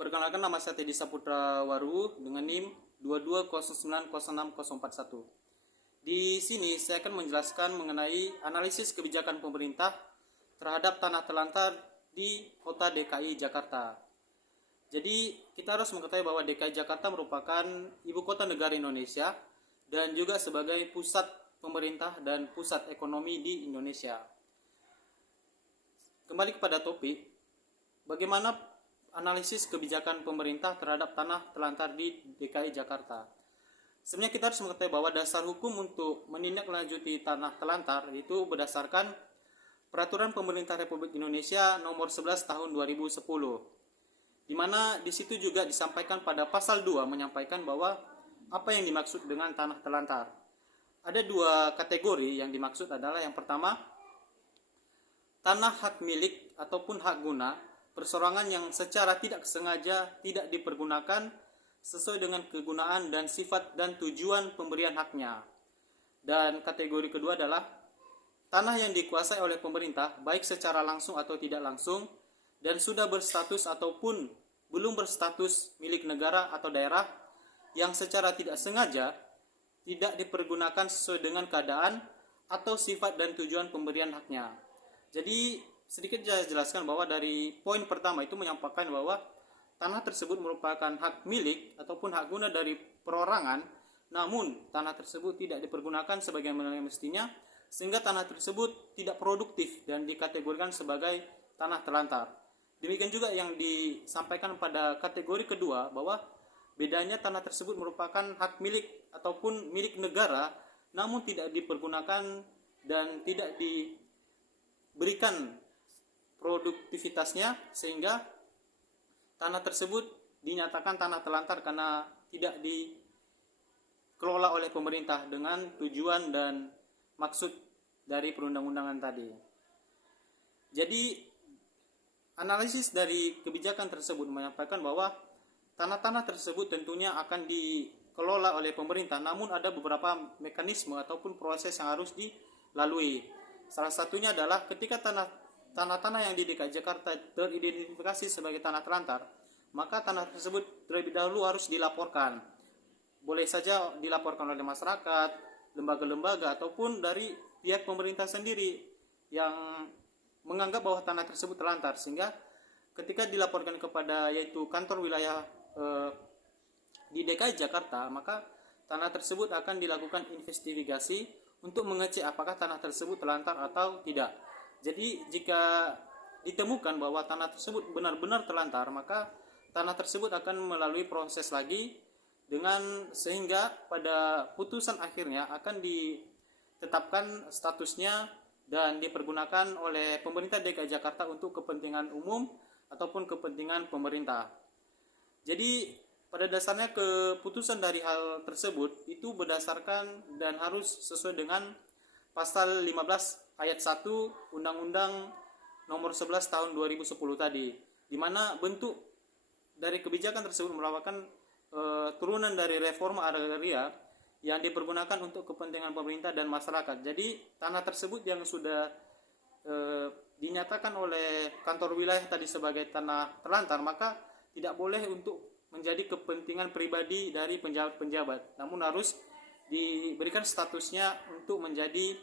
Perkenalkan, nama saya Teddy Saputra Waru dengan NIM 22090601. Di sini saya akan menjelaskan mengenai analisis kebijakan pemerintah terhadap tanah terlantar di kota DKI Jakarta. Jadi kita harus mengetahui bahwa DKI Jakarta merupakan ibu kota negara Indonesia dan juga sebagai pusat pemerintah dan pusat ekonomi di Indonesia. Kembali kepada topik, bagaimana analisis kebijakan pemerintah terhadap tanah terlantar di DKI Jakarta. Sebenarnya kita harus mengetahui bahwa dasar hukum untuk menindaklanjuti tanah terlantar itu berdasarkan Peraturan Pemerintah Republik Indonesia Nomor 11 Tahun 2010. Di mana di situ juga disampaikan pada pasal 2 menyampaikan bahwa apa yang dimaksud dengan tanah terlantar. Ada dua kategori yang dimaksud adalah yang pertama, tanah hak milik ataupun hak guna perseorangan yang secara tidak sengaja tidak dipergunakan sesuai dengan kegunaan dan sifat dan tujuan pemberian haknya. Dan kategori kedua adalah tanah yang dikuasai oleh pemerintah baik secara langsung atau tidak langsung dan sudah berstatus ataupun belum berstatus milik negara atau daerah yang secara tidak sengaja tidak dipergunakan sesuai dengan keadaan atau sifat dan tujuan pemberian haknya. Jadi sedikit saya jelaskan bahwa dari poin pertama itu menyampaikan bahwa tanah tersebut merupakan hak milik ataupun hak guna dari perorangan, namun tanah tersebut tidak dipergunakan sebagaimana mestinya, sehingga tanah tersebut tidak produktif dan dikategorikan sebagai tanah terlantar. Demikian juga yang disampaikan pada kategori kedua bahwa bedanya tanah tersebut merupakan hak milik ataupun milik negara, namun tidak dipergunakan dan tidak diberikan produktivitasnya sehingga tanah tersebut dinyatakan tanah terlantar karena tidak dikelola oleh pemerintah dengan tujuan dan maksud dari perundang-undangan tadi. Jadi analisis dari kebijakan tersebut menyampaikan bahwa tanah-tanah tersebut tentunya akan dikelola oleh pemerintah, namun ada beberapa mekanisme ataupun proses yang harus dilalui. Salah satunya adalah ketika tanah-tanah yang di DKI Jakarta teridentifikasi sebagai tanah terlantar, maka tanah tersebut terlebih dahulu harus dilaporkan. Boleh saja dilaporkan oleh masyarakat, lembaga-lembaga, ataupun dari pihak pemerintah sendiri yang menganggap bahwa tanah tersebut terlantar, sehingga ketika dilaporkan kepada yaitu kantor wilayah di DKI Jakarta, maka tanah tersebut akan dilakukan investigasi untuk mengecek apakah tanah tersebut terlantar atau tidak. Jadi jika ditemukan bahwa tanah tersebut benar-benar terlantar, maka tanah tersebut akan melalui proses lagi dengan sehingga pada putusan akhirnya akan ditetapkan statusnya dan dipergunakan oleh pemerintah DKI Jakarta untuk kepentingan umum ataupun kepentingan pemerintah. Jadi pada dasarnya keputusan dari hal tersebut itu berdasarkan dan harus sesuai dengan pasal 15 ayat 1 Undang-Undang Nomor 11 Tahun 2010 tadi, di mana bentuk dari kebijakan tersebut merupakan turunan dari reforma agraria yang dipergunakan untuk kepentingan pemerintah dan masyarakat. Jadi tanah tersebut yang sudah dinyatakan oleh kantor wilayah tadi sebagai tanah terlantar, maka tidak boleh untuk menjadi kepentingan pribadi dari penjabat-penjabat, namun harus diberikan statusnya untuk menjadi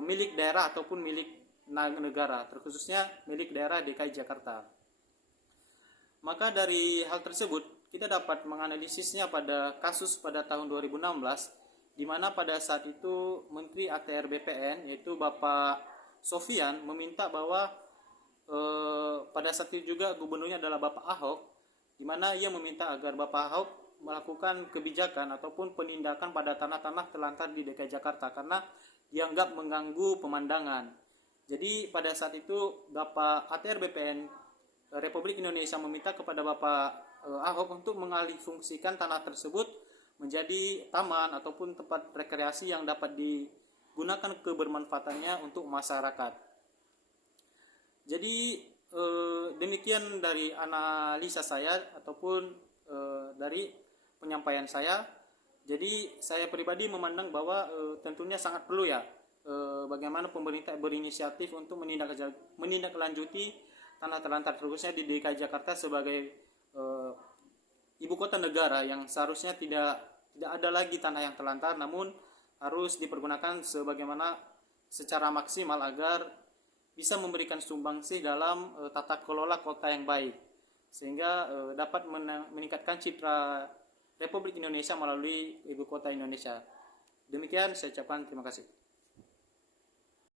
milik daerah ataupun milik negara, terkhususnya milik daerah DKI Jakarta. Maka dari hal tersebut kita dapat menganalisisnya pada kasus pada tahun 2016, di mana pada saat itu Menteri ATR BPN yaitu Bapak Sofyan meminta bahwa pada saat itu juga gubernurnya adalah Bapak Ahok, di mana ia meminta agar Bapak Ahok melakukan kebijakan ataupun penindakan pada tanah-tanah terlantar di DKI Jakarta karena dianggap mengganggu pemandangan. Jadi pada saat itu Bapak ATR BPN Republik Indonesia meminta kepada Bapak Ahok untuk mengalihfungsikan tanah tersebut menjadi taman ataupun tempat rekreasi yang dapat digunakan kebermanfaatannya untuk masyarakat. Jadi demikian dari analisa saya ataupun dari penyampaian saya. Jadi saya pribadi memandang bahwa tentunya sangat perlu ya bagaimana pemerintah berinisiatif untuk menindaklanjuti tanah terlantar, khususnya di DKI Jakarta sebagai ibu kota negara yang seharusnya tidak ada lagi tanah yang terlantar, namun harus dipergunakan sebagaimana secara maksimal agar bisa memberikan sumbangsih dalam tata kelola kota yang baik, sehingga dapat meningkatkan citra Republik Indonesia melalui ibu kota Indonesia. Demikian saya ucapkan terima kasih.